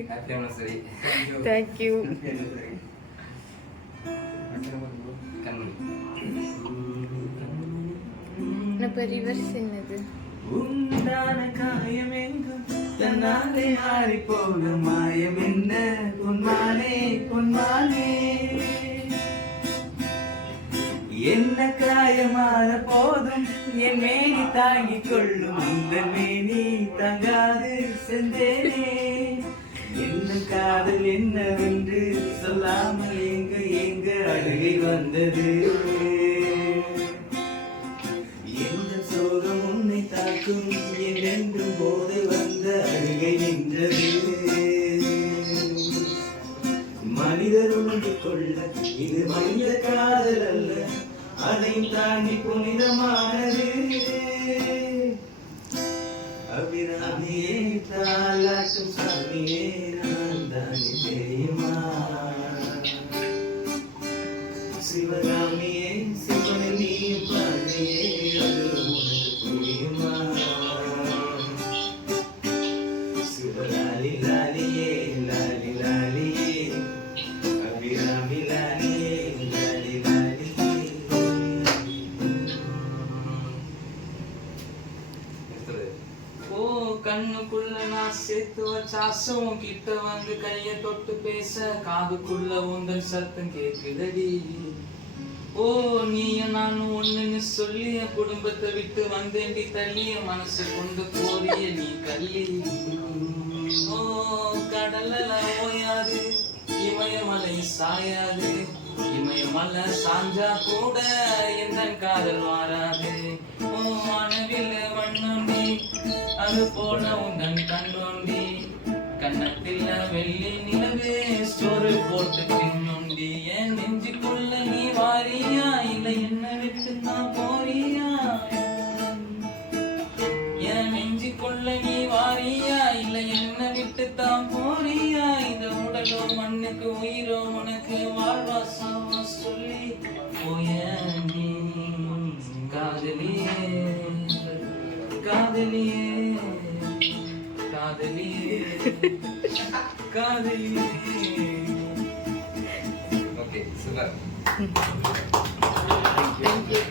Happy anniversary. Thank you. Kenapa reverse என்னது? உண்டான காயம் எங்கும் தன்னாலே ஆறி போகும் மாயம் என்ன பொன்மானே பொன்மானே என்ன காயமான போதும் என் மேனி தாங்கிக் கொள்ளும் இந்த மேனி தங்காது செந்தேனே என்ன காதல் என்னவென்று சொல்லாமல் எங்க எங்க அழுகை வந்தது எந்த சோகம் உன்னை தாக்கும் என்று போது வந்த அழுகை நின்றது மனிதர் உணர்ந்து கொள்ள இது மனித காதல் அல்ல அதையும் தாண்டி புனிதமானது அபிராமியே தாலாட்டும் சாமியே நான் தானே தெரியுமா சிவகாமியே சிவனை நீயும் பாடியே அது உனக்கு புரியுமா சிவலாலி லாலியே லாலி லாலியே அபிராமி லாலியே லாலி லாலியே. ஓ கண்ணுக்குள்ள நான் சேர்த்து வச்ச ஆசவும் கிட்ட வந்து கைய தொட்டு பேச காதுக்குள்ள உந்தன் சத்தம் கேட்குதடி ஓ நீய நானும் ஒண்ணுன்னு சொல்லி என் குடும்பத்தை விட்டு வந்தேண்டி தள்ளிய மனசு கொண்டு போறிய நீ கள்ளி ஓ கடல்ல ஓயாது இமயமலை சாயாது இமயமலை சாஞ்சா கூட எந்த காதல் மாறாது ஓ மனவில் வண்ணோண்டி அது போல உந்தன் கண்ணோண்டி கண்ணத்தில் வெள்ளி நிலவே ஸ்டோரு போட்டு தின்னோண்டி என் நெஞ்சுக்குள்ள நீ வாரியா இல்லை என்ன விட்டு நான் போறியா என் நெஞ்சுக்குள்ள நீ வாரியா இல்லை என்ன விட்டு தான் போறியா இந்த உடலோ மண்ணுக்கு உயிரோ உனக்கு வாழ்வா சாவா சொல்லி போய நீ காதலியே காதலியே காதலியே காதலியே. Okay, super. Thank you.